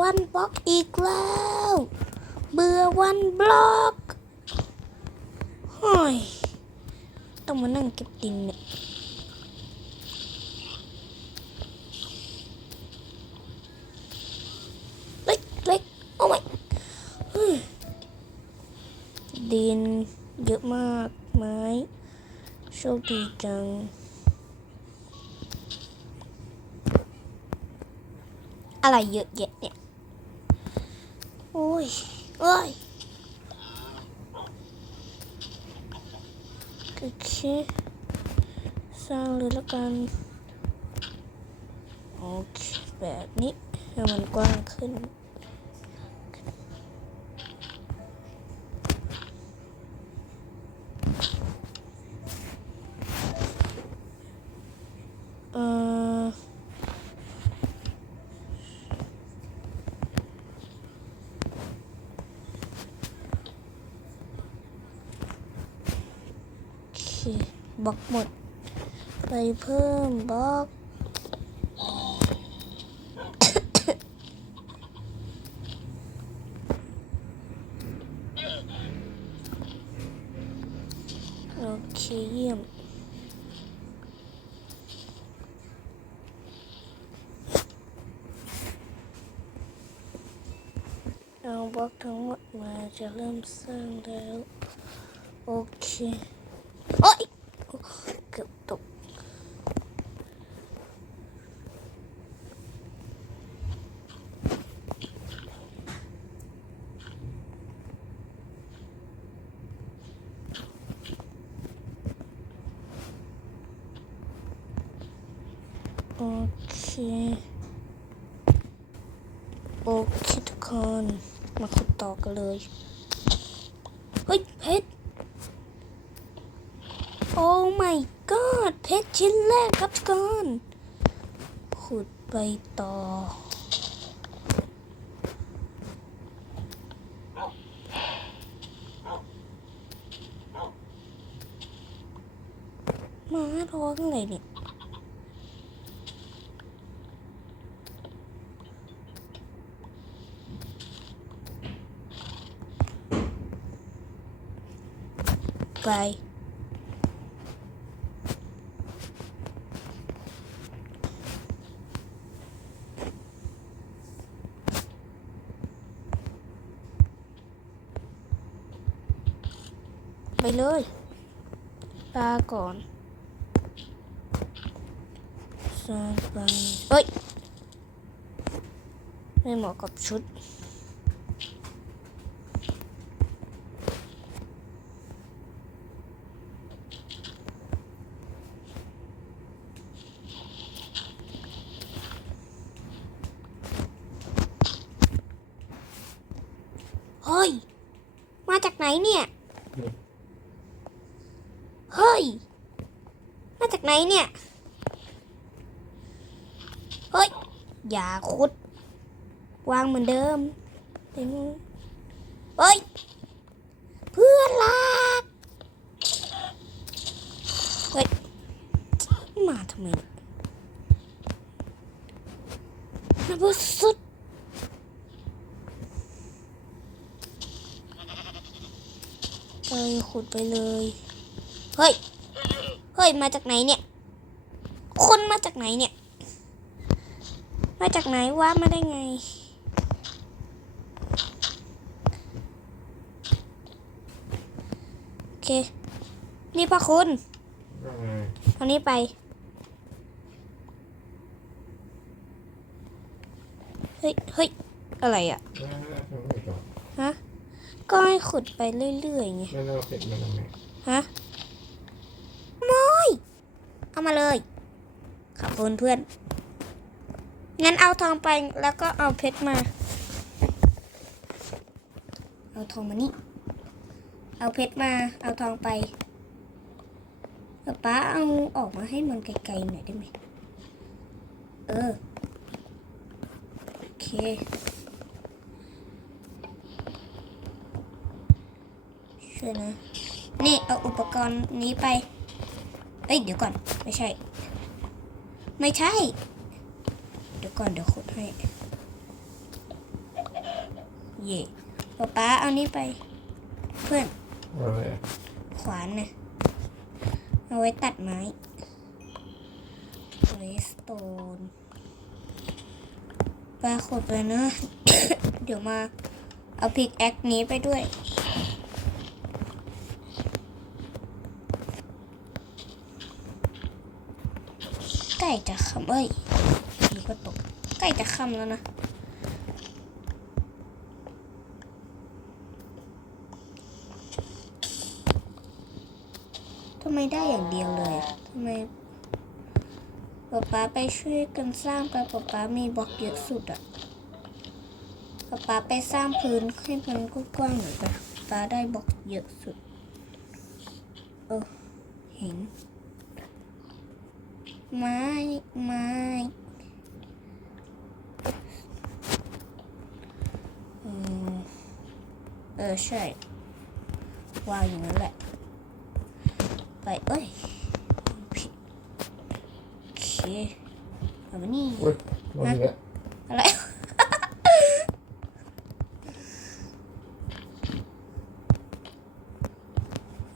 วันบล็อกอีกแล้ว เบื่อวันบล็อกโอ้ยต้องมานั่งเก็บดินเนี่ยเล็กเล็กโอ้ไม่ดินเยอะมากไม้โชคดีจังอะไรเยอะแยะเนี่ย อ้ยโอ้ยโอเคสร้างเลยแล้วกัน โอเค แบบนี้ให้มันกว้างขึ้น เอ่อ โอเค บล็อกหมด ไปเพิ่มบล็อกโอเคเยี่ยมเอาบล็อกทั้งหมดมาจะเริ่มสร้างแล้ว โอเค โอ๊ยเกือบตก โอเค โอเคทุกคน มาขุดต่อกันเลย เฮ้ย เพชร โอ้ my god เพชรชิ้นแรกครับทุกคนขุดไปต่อ มาร้องอะไรเนี่ยไกล ไปเลยปลาก่อนสร้างไปเอ้ย ไม่เหมาะกับชุดเฮ้ย มาจากไหนเนี่ย เฮ้ย มาจากไหน เนี่ย เฮ้ย อย่าขุด วางเหมือนเดิมเป็นเฮ้ย เพื่อนรัก เฮ้ย มาทำไมนี่ยนะบุสุดไปขุดไปเลย เฮ้ย เฮ้ย มาจากไหนเนี่ย มาจากไหนเนี่ย มาจากไหนวะมาได้ไง โอเค นี่พระคุณเอานี้ไป เฮ้ย เฮ้ย อะไรอะ่ะ ฮะ ก็ให้ขุดไปเรื่อยๆไงแล้วเราเสร็จมันทำไงฮะมอยเอามาเลยขอบ คุณเพื่อน งั้นเอาทองไปแล้วก็เอาเพชรมา เอาทองมานี่ เอาเพชรมา เอาทองไปป้าเอาออกมาให้มันไกลๆหน่อยได้ไหม เออ โอเคช่วยนะ นี่เอาอุปกรณ์นี้ไป เอ้ยเดี๋ยวก่อน ไม่ใช่ ไม่ใช่ เดี๋ยวก่อนเดี๋ยวขุดให้ เย่ป๊าป๊าเอานี่ไป เพื่อนอะไรขวานนะเอาไว้ตัดไม้เรสโตนปลาขุดไปนะ เดี๋ยวมา เอาพิกแอคนี้ไปด้วย ใก ล้จะค่ำเอ้ยมีก็ตก ใกล้จะค่ำแล้วนะ ทำไมได้อย่างเดียวเลย ทำไมป๊าป๊าไปช่วยกันสร้างไปป๊าป๊ามีบล็อกเยอะสุดอะป๊าป๊าไปสร้างพื้นให้มันกว้างๆหน่อยป๊าป๊าได้บล็อกเยอะสุด เออ เห็น ไม้ไม้อืมเออใช่วางอย่างนั้นแหละ ไปเอ้ยผิดโอเคเอามานี่อุ้ยมันเนี้ยอะไร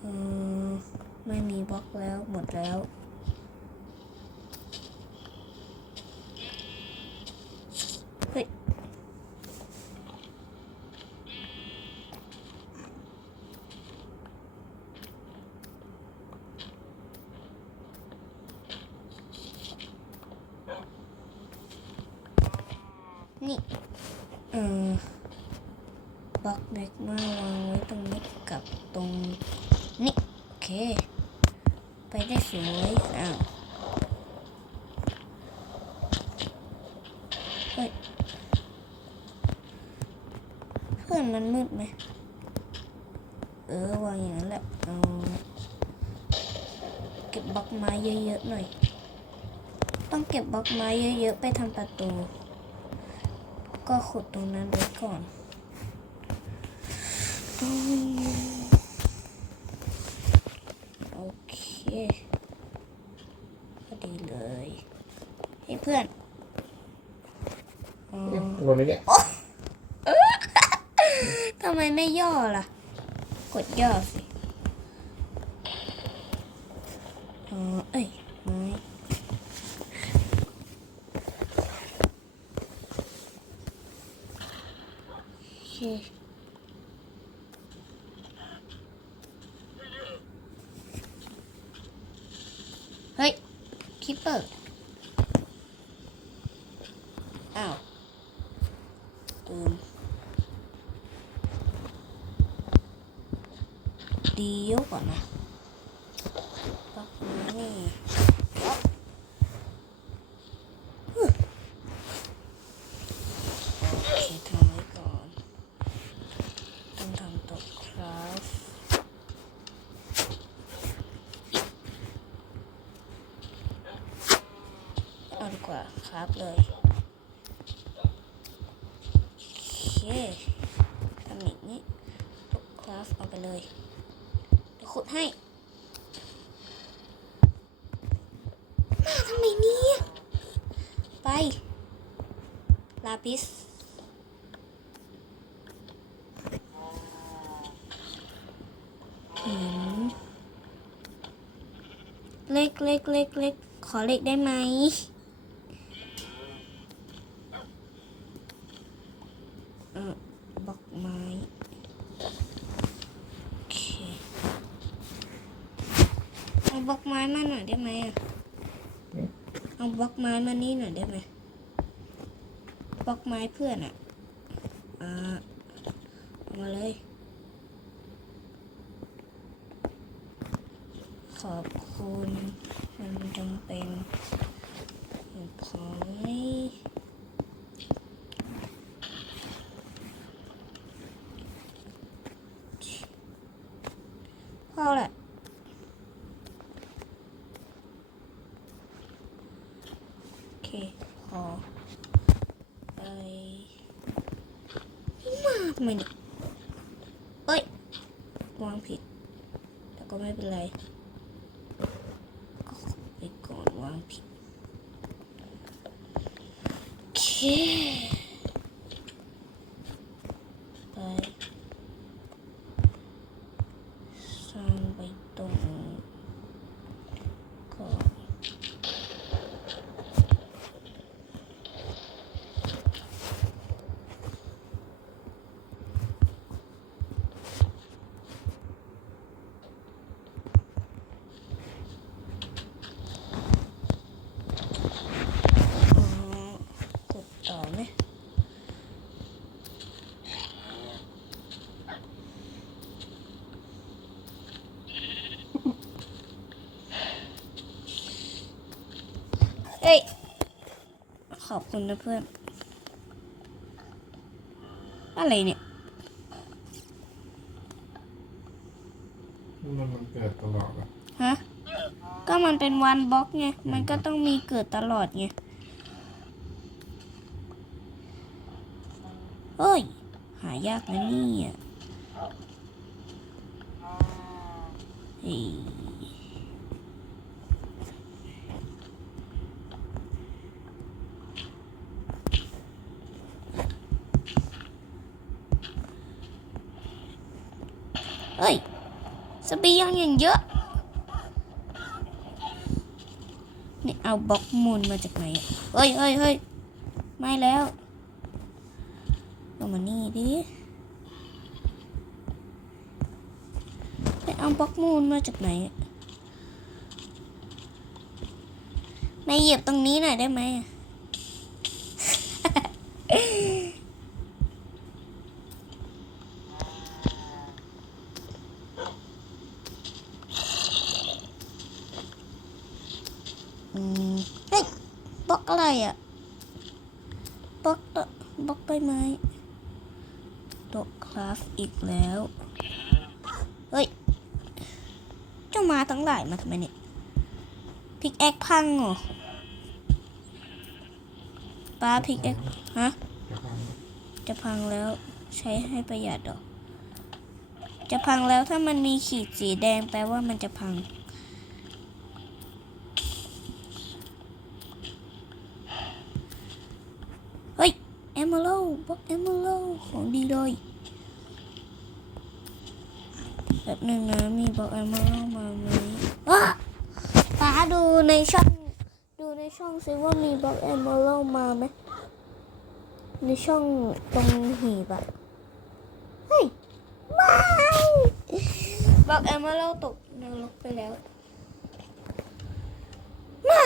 เออไม่มีบล็อกแล้วหมดแล้ว เฮ้ย นี่ เออบล็อกเล็กมาวางไว้ตรงนี้กับตรงนี้ โอเค ไปได้สวยอ้าวเฮ้ยเพื่อนมันมืดไหมเออวางอย่างนั้นแหละเอาเก็บบล็อกไม้เยอะๆหน่อย ต้องเก็บบล็อกไม้เยอะๆไปทำประตู ก็ขุดตรงนั้นไว้ก่อนอืมโอเค พอดีเลยให้เพื่อนอ๋อมันนี้เนี่ยทำไมไม่ย่อล่ะ กดย่อสิอ๋อเอ้ยไม้โอเคเฮ้ย คิปเปอร์้าวเดี๋ยวก่อนนะปักนี่โอเคทำไว้ก่อนต้องทำตกคราฟเอาดีกว่าครับเลย โอเคทำอย่างนี้ตกคราฟเอาไปเลยเดี๋ยวขุดให้มาทำไมเนี่ยไป ลาปิสเล็กเล็กเล็กเล็กขอเล็กได้ไหม ออบล็อกไม้โอเคเอาบล็อกไม้มาหน่อยได้ไหมอะเอาบล็อกไม้มานี่หน่อยได้ไหมบล็อกไม้เพื่อนอะ อ่า เอามาเลย ขอบคุณ มันจำเป็นพอไหมพ อแหละโอเคพอไปมาทำไมเนี่ยเอ้ยวางผิด แต่ก็ไม่เป็นไร ก็ไปก่อนวางผิด โอเค ขอบคุณนะเพื่อน อะไรเนี่ย มันมันเกิดตลอดอะฮะ ก็มันเป็นวันบล็อกไง มันก็ต้องมีเกิดตลอดไง เฮ้ย หายากนะเนี่ยเฮ้ย สเปียงอย่างเยอะ นี่เอาบล็อกมูลมาจากไหนอะเฮ้ยเฮ้ยเฮ้ยไม่แล้วเอามานี่ดิไปเอาบล็อกมูลมาจากไหนอะนาเหยียบตรงนี้หน่อยได้ไหมอะ อืมเฮ้ยบล็อกอะไรอะบล็อกตบล็อกใบไม้ตกคลาสอีกแล้ว เฮ้ย เจ้ามาทั้งหลายมาทำไมเนี่ย พิ กแอคพังเหรอป้าพิกแอคฮะ จะพังแล้วใช้ให้ประหยัดหรอ จะพังแล้วถ้ามันมีขีดสีแดงแปลว่ามันจะพัง เฮ้ยเอมเมอรัลบล็อกเอมเมอรัลของดีเลยแบบหนึ่งนะมีบล็อกเอมเมอรัลมาไหมอ้าป้า ดูในช่อง ดูในช่องซิว่ามีบล็อกเอมเมอรัลมาไหม ในช่องตรงหีบอะเฮ้ยไม่บล็อกเอมเมอรัลตกนรกไปแล้วไม่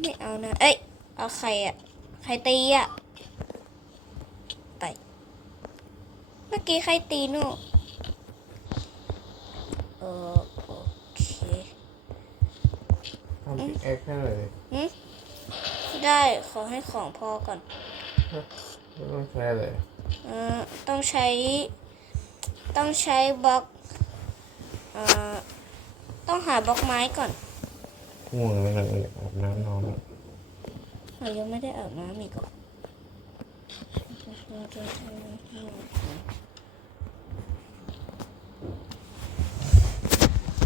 ไม่เอานะ เอ้ย เอาใครอะใครตีอะไปเมื่อกี้ใครตีโน่เออโอเค ทำพิกแอคให้เลยได้ขอให้ของพอก่อน ไม่ต้องใช้เลย เอ่อต้องใช้ ต้องใช้บล็อกเอ่อต้องหาบล็อกไม้ก่อนง่วงเลยนะเลยอาบน้ำนอนอะเรายังไม่ได้อาบน้ำอีกเหรอ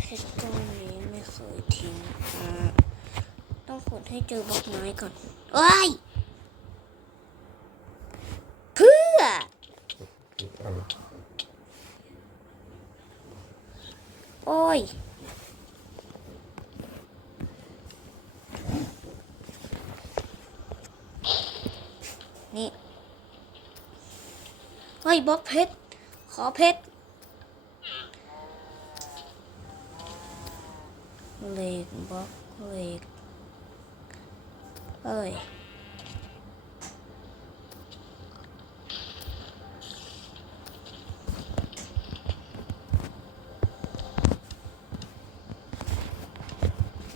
เพชรก้อนนี้ ไม่เคยทิ้งต้องขุดให้เจอบล็อกไม้ก่อนเอ้ยเพื่อโอ้ยนี่เฮ้ยบล็อกเพชรขอเพชร เหล็กบล็อกเหล็กเอ้ย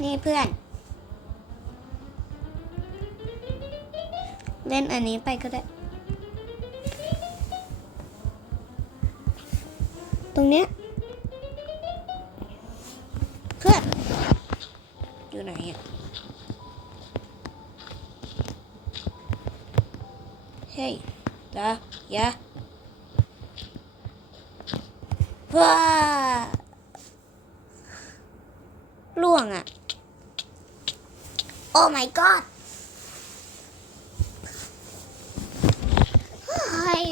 นี่เพื่อน เล่นอันนี้ไปก็ได้ ตรงเนี้ย อยู่ไหนอะเฮ้ยดาย่าว้าล่วงอะ โอ้ my god เฮ้ย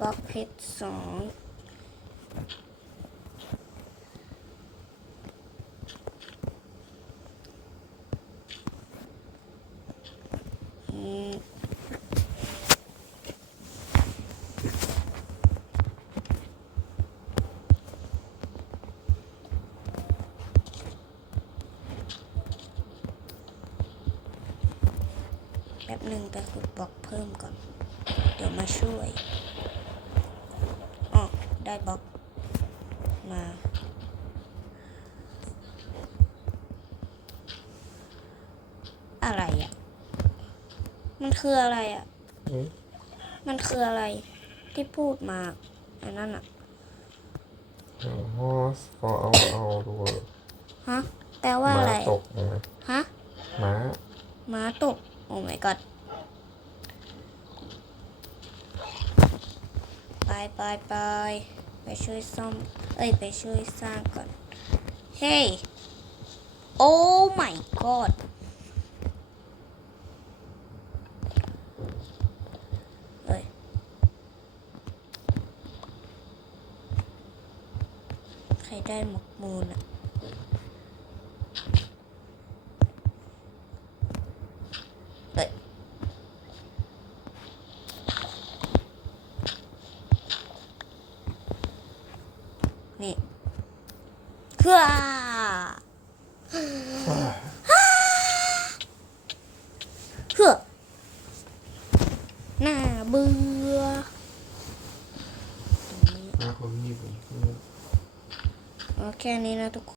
บล็อกเพชรสอง หนึ่งไปขุดบล็อกเพิ่มก่อน เดี๋ยวมาช่วยอ๋อได้บล็อกมามันคืออะไรอะอืมมันคืออะไรที่พูดมาอันนั้นอะฮอสฟอเอาเอาด้วยฮะแปลว่าหมาอะไรตกนะฮะหมาม้าตก โอ้ my god ไปไปไปไปช่วยซ่อม เอ้ย ไปช่วยสร้างก่อน เฮ้ย โอ้ my god เอ้ยใครได้หมกมูลอะ